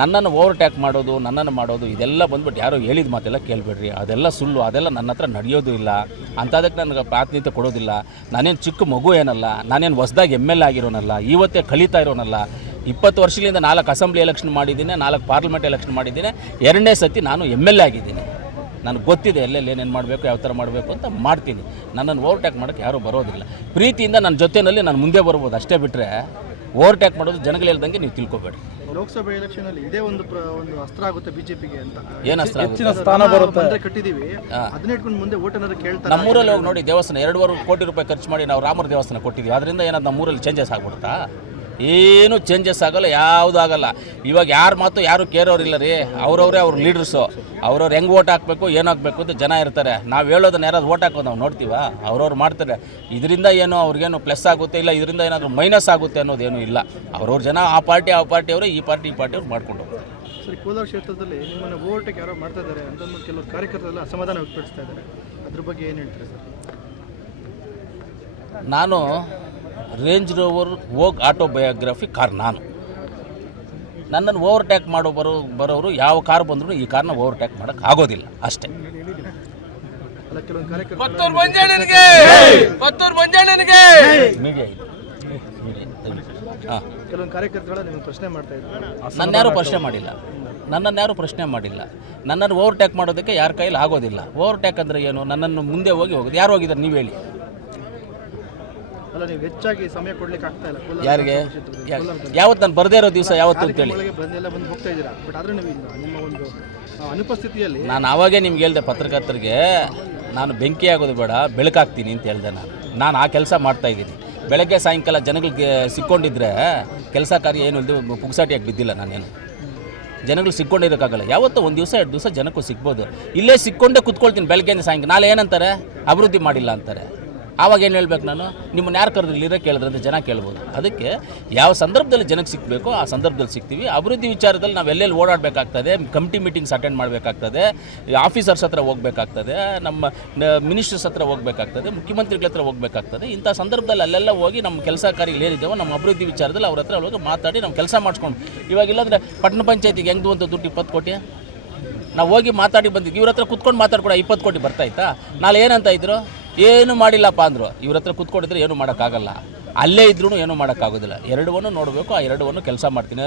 ನನ್ನನ್ನು ಓವರ್ಟ್ಯಾಕ್ ಮಾಡೋದು ನನ್ನನ್ನು ಮಾಡೋದು ಇದೆಲ್ಲ ಬಂದ್ಬಿಟ್ಟು ಯಾರೋ ಹೇಳಿದ ಮಾತೆಲ್ಲ ಕೇಳಬೇಡ್ರಿ, ಅದೆಲ್ಲ ಸುಳ್ಳು, ಅದೆಲ್ಲ ನನ್ನ ಹತ್ರ ನಡೆಯೋದು ಇಲ್ಲ. ಅಂಥದಕ್ಕೆ ನನಗೆ ಪ್ರಾತಿನಿಧ್ಯ ಕೊಡೋದಿಲ್ಲ. ನಾನೇನು ಚಿಕ್ಕ ಮಗು ಏನಲ್ಲ, ನಾನೇನು ಹೊಸದಾಗಿ ML ಆಗಿರೋನಲ್ಲ, ಇವತ್ತೇ ಕಲಿತಾ ಇರೋನಲ್ಲ. 20 ವರ್ಷದಿಂದ 4 ಅಸೆಂಬ್ಲಿ ಎಲೆಕ್ಷನ್ ಮಾಡಿದ್ದೀನಿ, 4 ಪಾರ್ಲಿಮೆಂಟ್ ಎಲೆಕ್ಷನ್ ಮಾಡಿದ್ದೀನಿ, 2ನೇ ಸತಿ ನಾನು ML ಆಗಿದ್ದೀನಿ. ನನಗೆ ಗೊತ್ತಿದೆ ಎಲ್ಲೆಲ್ಲಿ ಏನೇನು ಮಾಡಬೇಕು, ಯಾವ ಥರ ಮಾಡಬೇಕು ಅಂತ ಮಾಡ್ತೀನಿ. ನನ್ನನ್ನು ಓವರ್ಟ್ಯಾಕ್ ಮಾಡೋಕ್ಕೆ ಯಾರೂ ಬರೋದಿಲ್ಲ. ಪ್ರೀತಿಯಿಂದ ನನ್ನ ಜೊತೆಯಲ್ಲಿ ನಾನು ಮುಂದೆ ಬರ್ಬೋದು ಅಷ್ಟೇ, ಬಿಟ್ಟರೆ ಓವರ್ಟ್ಯಾಕ್ ಮಾಡೋದು ಜನಗಳು ಹೇಳ್ದಂಗೆ ನೀವು ತಿಳ್ಕೊಬೇಡಿ. ಲೋಕಸಭೆ ಎಲೆಕ್ಷನ್ ಅಲ್ಲಿ ಇದೇ ಒಂದು ಅಸ್ತ್ರ ಆಗುತ್ತೆ ಬಿಜೆಪಿಗೆ ಅಂತ. ಏನು ಅಸ್ತ್ರ ಆಗುತ್ತೆ? ಹೆಚ್ಚಿನ ಸ್ಥಾನ ಬರುತ್ತೆ ಕಟ್ಟಿದೀವಿ, ಅದನ್ನ ಇಟ್ಕೊಂಡು ಮುಂದೆ ಓಟನರು ಕೇಳ್ತಾರೆ. ನಮ್ಮೂರಲ್ಲಿ ಹೋಗಿ ನೋಡಿ, ದೇವಸ್ಥಾನ 2.5 ಕೋಟಿ ರೂಪಾಯಿ ಖರ್ಚು ಮಾಡಿ ನಾವು ರಾಮರ ದೇವಸ್ಥಾನ ಕೊಟ್ಟಿದ್ದೀವಿ. ಅದರಿಂದ ಏನಾದ್ರು ನಮ್ಮೂರಲ್ಲಿ ಚೇಂಜಸ್ ಆಗ್ಬಿಡ್ತಾ? ಏನು ಚೇಂಜಸ್ ಆಗೋಲ್ಲ, ಯಾವುದೂ ಆಗಲ್ಲ. ಇವಾಗ ಯಾರ ಮಾತು ಯಾರು ಕೇರೋರಿಲ್ಲ ರೀ. ಅವ್ರವರೇ ಅವ್ರ ಲೀಡರ್ಸು, ಅವ್ರವ್ರು ಹೆಂಗೆ ಓಟ್ ಹಾಕಬೇಕು ಏನು ಹಾಕಬೇಕು ಅಂತ ಜನ ಇರ್ತಾರೆ. ನಾವು ಹೇಳೋದನ್ನ ಯಾರಾದ್ರು ಓಟ್ ಹಾಕೋದು ನಾವು ನೋಡ್ತೀವ? ಅವ್ರವ್ರು ಮಾಡ್ತಾರೆ. ಇದರಿಂದ ಏನು ಅವ್ರಿಗೇನು ಪ್ಲಸ್ ಆಗುತ್ತೆ ಇಲ್ಲ, ಇದರಿಂದ ಏನಾದರೂ ಮೈನಸ್ ಆಗುತ್ತೆ ಅನ್ನೋದೇನು ಇಲ್ಲ. ಅವ್ರವ್ರ ಜನ ಆ ಪಾರ್ಟಿ ಅವರೇ, ಈ ಪಾರ್ಟಿ ಅವ್ರು ಮಾಡ್ಕೊಂಡು ಹೋಗ್ತಾರೆ. ಸರಿ, ಕೋಲಾರ ಕ್ಷೇತ್ರದಲ್ಲಿ ನಿಮ್ಮನ್ನು ಓವರ್ಟೇಕ್ ಯಾರೋ ಮಾಡ್ತಾ ಇದ್ದಾರೆ ಅಂತ ಕೆಲವು ಕಾರ್ಯಕರ್ತರೆಲ್ಲ ಅಸಮಾಧಾನ ವ್ಯಕ್ತಪಡಿಸ್ತಾ ಇದ್ದಾರೆ. ಅದ್ರ ಬಗ್ಗೆ ಏನು ಹೇಳ್ತಾರೆ ಸರ್? ನಾನು ರೇಂಜ್ ರೋವರ್ ವೋಗ್ ಆಟೋಬಯೋಗ್ರಫಿ ಕಾರ್, ನನ್ನನ್ನು ಓವರ್ಟ್ಯಾಕ್ ಬರೋರು ಯಾವ ಕಾರ್ ಬಂದರೂ ಈ ಕಾರ್ನ ಓವರ್ಟ್ಯಾಕ್ ಮಾಡೋಕ್ಕೆ ಆಗೋದಿಲ್ಲ ಅಷ್ಟೇ. ಅಲ್ಲ, ಕೆಲವೊಂದು ಕಾರ್ಯಕರ್ತರು ಕೆಲವೊಂದು ಕಾರ್ಯಕರ್ತರು ನಿಮಗೆ ಪ್ರಶ್ನೆ ಮಾಡ್ತಾ ಇದ್ದಾರೆ. ನನ್ನನ್ನು ಯಾರೂ ಪ್ರಶ್ನೆ ಮಾಡಿಲ್ಲ. ನನ್ನನ್ನು ಓವರ್ಟ್ಯಾಕ್ ಮಾಡೋದಕ್ಕೆ ಯಾರ ಕೈಲಿ ಆಗೋದಿಲ್ಲ. ಓವರ್ಟ್ಯಾಕ್ ಅಂದರೆ ಏನು? ನನ್ನನ್ನು ಮುಂದೆ ಹೋಗೋದು. ಯಾರು ಹೋಗಿದ್ದಾರೆ ನೀವು ಹೇಳಿ? ಅಲ್ಲ, ನೀವು ಹೆಚ್ಚಾಗಿ ಸಮಯ ಕೊಡ್ಲಿಕ್ಕೆ ಆಗ್ತಾ ಇಲ್ಲ. ಯಾರಿಗೆ? ಯಾವತ್ತು ನಾನು ಬರದೇ ಇರೋ ದಿವಸ ಯಾವತ್ತು ಅಂತೇಳಿ ಬಂದು ಹೋಗ್ತಾ ಇದ್ದೀರಾ, ಬಟ್ ಆದರೆ ನೀವು ಇಲ್ಲ, ನಿಮ್ಮ ಒಂದು ಅನುಪಸ್ಥಿತಿಯಲ್ಲಿ ನಾನು ಆವಾಗೇ ನಿಮ್ಗೆ ಹೇಳಿದೆ, ಪತ್ರಕರ್ತರಿಗೆ ನಾನು ಬೆಂಕಿ ಆಗೋದು ಬೇಡ, ಬೆಳಕಾಗ್ತೀನಿ ಅಂತ ಹೇಳಿದೆ. ನಾನು ಆ ಕೆಲಸ ಮಾಡ್ತಾಯಿದ್ದೀನಿ. ಬೆಳಗ್ಗೆ ಸಾಯಂಕಾಲ ಜನಗಳಿಗೆ ಸಿಕ್ಕೊಂಡಿದ್ರೆ ಕೆಲಸ ಕಾರ್ಯ ಏನು ಇಲ್ಲದೆ ಪುಗ್ಸಾಟಿಯಾಗಿ ಬಿದ್ದಿಲ್ಲ. ನಾನೇನು ಜನಗಳು ಸಿಕ್ಕೊಂಡಿರೋಕ್ಕಾಗಲ್ಲ. ಯಾವತ್ತೋ ಒಂದು ದಿವಸ 2 ದಿವಸ ಜನಕ್ಕೂ ಸಿಗ್ಬೋದು. ಇಲ್ಲೇ ಸಿಕ್ಕೊಂಡೇ ಕುತ್ಕೊಳ್ತೀನಿ ಬೆಳಗ್ಗೆಯಿಂದ ಸಾಯಂಕಾಲ. ನಾಳೆ ಏನಂತಾರೆ? ಅಭಿವೃದ್ಧಿ ಮಾಡಿಲ್ಲ ಅಂತಾರೆ. ಆವಾಗ ಏನು ಹೇಳ್ಬೇಕು ನಾನು? ನಿಮ್ಮನ್ನು ಯಾರು ಕರೆದ್ರು ಇಲ್ಲಿರೋ ಕೇಳಿದ್ರೆ ಅಂತ ಜನ ಕೇಳ್ಬೋದು. ಅದಕ್ಕೆ ಯಾವ ಸಂದರ್ಭದಲ್ಲಿ ಜನಕ್ಕೆ ಸಿಗಬೇಕು ಆ ಸಂದರ್ಭದಲ್ಲಿ ಸಿಗ್ತೀವಿ. ಅಭಿವೃದ್ಧಿ ವಿಚಾರದಲ್ಲಿ ನಾವು ಎಲ್ಲೆಲ್ಲಿ ಓಡಾಡಬೇಕಾಗ್ತದೆ, ಕಮಿಟಿ ಮೀಟಿಂಗ್ಸ್ ಅಟೆಂಡ್ ಮಾಡಬೇಕಾಗ್ತದೆ, ಆಫೀಸರ್ಸ್ ಹತ್ರ ಹೋಗಬೇಕಾಗ್ತದೆ, ನಮ್ಮ ಮಿನಿಸ್ಟರ್ಸ್ ಹತ್ರ ಹೋಗಬೇಕಾಗ್ತದೆ, ಮುಖ್ಯಮಂತ್ರಿಗಳ ಹತ್ರ ಹೋಗಬೇಕಾಗ್ತದೆ. ಇಂಥ ಸಂದರ್ಭದಲ್ಲಿ ಅಲ್ಲೆಲ್ಲ ಹೋಗಿ ನಮ್ಮ ಕೆಲಸ ಕಾರ್ಯಗಳು ಏನಿದ್ದಾವೋ ನಮ್ಮ ಅಭಿವೃದ್ಧಿ ವಿಚಾರದಲ್ಲಿ ಅವ್ರ ಹತ್ರ ಹೋಗಿ ಮಾತಾಡಿ ನಾವು ಕೆಲಸ ಮಾಡಿಸ್ಕೊಂಡು. ಇವಾಗ ಇಲ್ಲಾಂದರೆ ಪಟ್ಟಣ ಪಂಚಾಯತಿಗೆ ಹೆಂಗೆ ಅಂತ ದುಡ್ಡು 20 ಕೋಟಿ ನಾವು ಹೋಗಿ ಮಾತಾಡಿ ಬಂದಿದ್ದು. ಇವ್ರ ಹತ್ರ ಕುತ್ಕೊಂಡು ಮಾತಾಡ್ಕೊಡ 20 ಕೋಟಿ ಬರ್ತಾಯಿತ್ತಾ? ನಾಳೆ ಏನಂತ ಇದ್ರು? ಏನು ಮಾಡಿಲ್ಲಪ್ಪ ಅಂದರು. ಇವ್ರ ಹತ್ರ ಕುತ್ಕೊಂಡಿದ್ರೆ ಏನೂ ಮಾಡೋಕ್ಕಾಗಲ್ಲ. ಅಲ್ಲೇ ಇದ್ರೂ ಏನೂ ಮಾಡೋಕ್ಕಾಗೋದಿಲ್ಲ. ಎರಡವನ್ನು ನೋಡಬೇಕು, ಆ ಎರಡವನ್ನು ಕೆಲಸ ಮಾಡ್ತೀನಿ.